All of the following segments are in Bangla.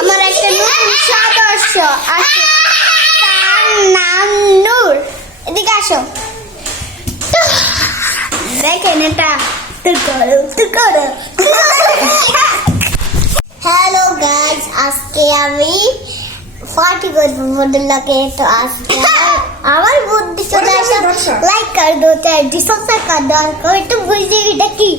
আমার একটা নতুন সদস্য আছে। তার নাম নূর। এদিকে আসো। দেখেন এটা। হ্যালো গাইজ আজকে আমি পার্টি করব বন্ধুলাকে তো আজকে আমার বুদ্ধি চলে আসে। লাইক কর দো চাই ডিসবসাইব কর দো আর একটু বুঝে এটা কি?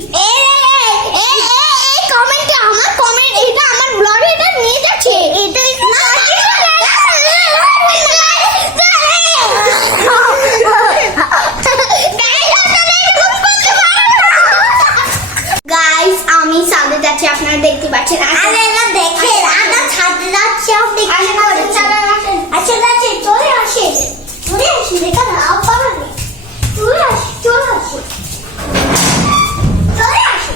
চলে আসি দেখা না চলে আসি চলে আসি চলে আসি।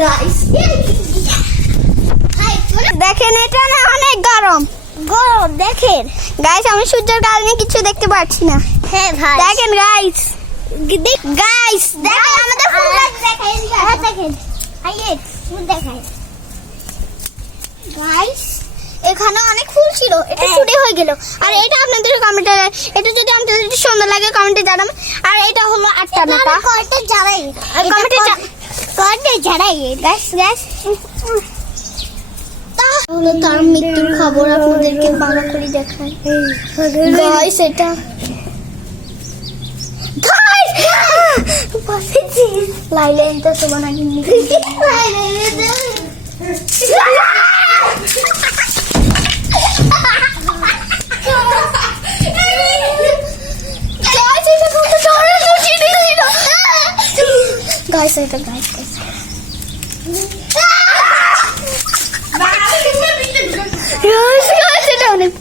গাইস দেখেন এটা না অনেক গরম। গরম দেখেন। গাইস আমি সূর্যের কারণে কিছু দেখতে পাচ্ছি না। হ্যাঁ ভাই। দেখেন গাইস গাইস দেখেন আমাদের ফুল হ্যাঁ দেখেন। আইয়ে ফুল দেখাই। গাইস এখানে অনেক ফুল ছিল এটা চুরি হয়ে গেল। আর এটা আপনাদের কমেন্টে এটা যদি আপনাদের যদি সুন্দর লাগে কমেন্টে জানাবেন। আর এটা হলো আটটা টাকা কয়টা জানাই। কমেন্টে কয়টা জানাই। গাইস গাইস তাহলে তার মৃত্যুর খবর আপনাদেরকে বাংলা করে দেখাই। গাইস এটা লাইলা এটা সমান আগে গাইস এটা গাইস গাইস গাইস গাইস এটা অনেক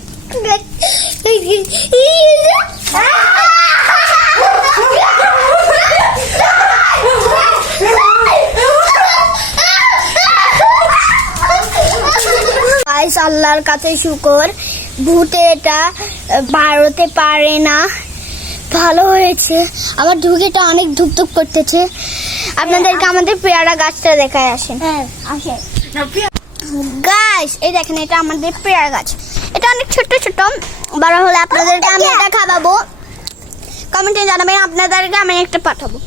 গাইস আল্লাহর কাছে শুকর। ভূতে এটা বাড়তে পারে না। ভালো হয়েছে। আমার ঢুকেটা অনেক ধুপধুপ করতেছে। আপনাদেরকে আমাদের পেয়ারা গাছটা দেখায় আসেন। হ্যাঁ আসে গাছ এই দেখেন এটা আমাদের পেয়ারা গাছ। এটা অনেক ছোট ছোট বড় হলে আপনাদেরকে আমি এটা খাওয়াবো। কমেন্টে জানাবেন আপনাদেরকে আমি একটা পাঠাবো।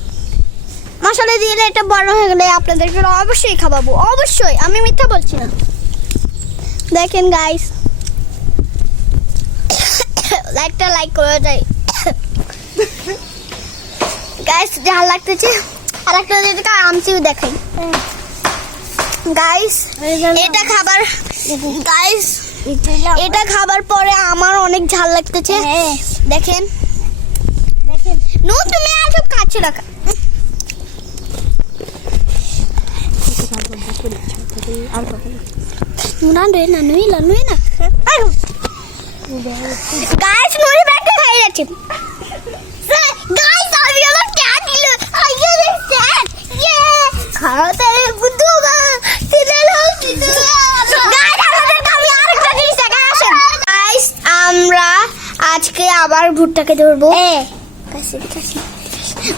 মশলা দিয়ে এটা বড় হয়ে গেলে আপনাদেরকে অবশ্যই খাওয়াবো। অবশ্যই আমি মিথ্যা বলছি না। দেখেন গাইস লাইকটা লাইক করে দেয়। গাইস যা লাগতেছে আর একটা যদি আমসিও দেখাই। গাইস এটা খাবার গাইস এটা খাবার পরে আমার অনেক ঝাল লাগতেছে। হ্যাঁ। দেখেন। নো তুমি আর সব কাছে রাখা। নুনা রে না নুই লা নুই না। গাইস নুই ব্যাগটা খাই যাচ্ছে গাইস আমি আমার ক্যাট দিল আইয়া রে ক্যাট ইয়ে খাও তারে বুদ্ধু বা তিলে লাও তিলে গাইস আমাদের আমি আরেকটা জিনিস দেখাই আসেন। গাইস আমরা আজকে আবার ভুট্টাকে ধরবো।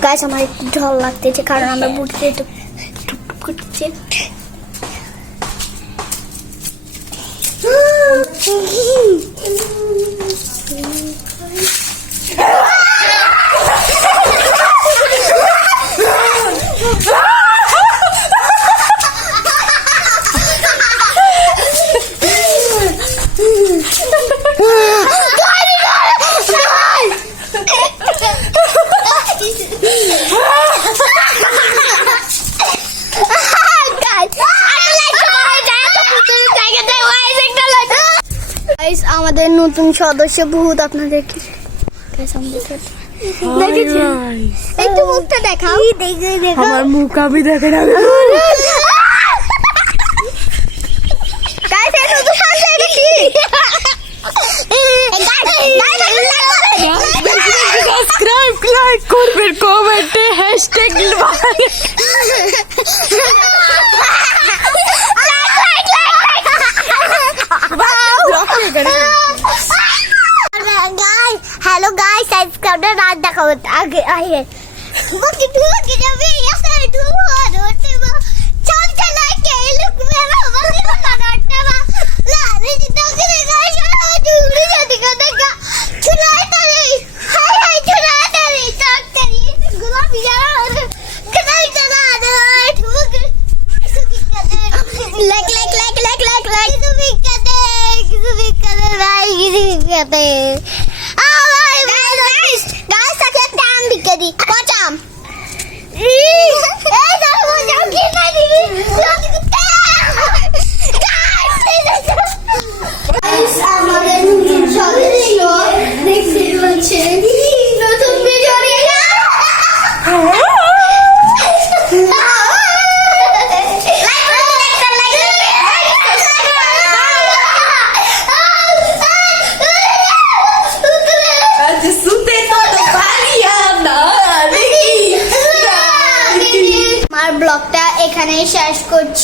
গাইস আমার একটু ঢল লাগতেছে কারণ আমরা ভুট্টা একটু টুপ টুপ করতেছে Guys, আমাদের নতুন সদস্য বহুত আপনাদেরকে Guys, আমাদের সাথে- দেখেছেন? একটু মুখটা দেখাও দেখে দেখো আমার মুখ আমি দেখে না Guys, এই নতুন সদস্য এটা কি? এই guys, guys, একটা like করেন। সাবস্ক্রাইব লাইক করবেন কমেন্টে hashtag sakit akhir. Bukit-bukit dah.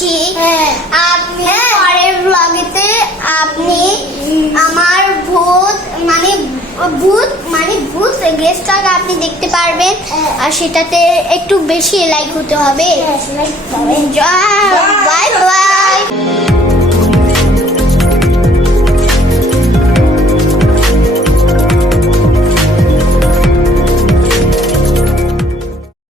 করছি আপনি পরের ব্লগেতে আপনি আমার ভূত মানে ভূত মানে ভূত গেস্টটাকে আপনি দেখতে পারবেন। আর সেটাতে একটু বেশি লাইক হতে হবে। বাই